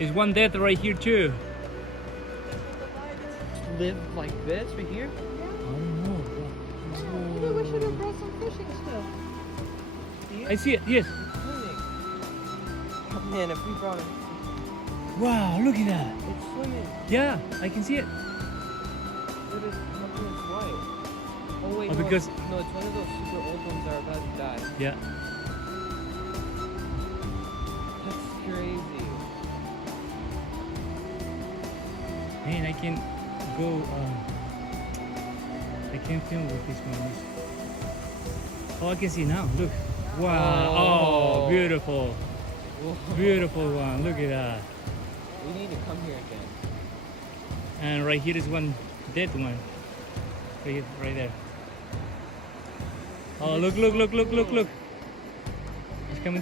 There's one dead right here too. Live like this right here? I don't know. Maybe we should have brought some fishing stuff. I see it, yes. Oh man, if we brought it, Wow, look at that. it's swimming. Yeah, I can see it. Look at it, it's white. Oh wait, Oh, no, because- no, it's one of those super old ones that are about to die. Yeah. That's crazy. Man, I can go, I can film with this one. Oh, I can see now, look. Wow, oh, beautiful. Whoa. Beautiful one, look at that. We need to come here again. And right here is one dead one. Right here, right there. Oh, look. It's coming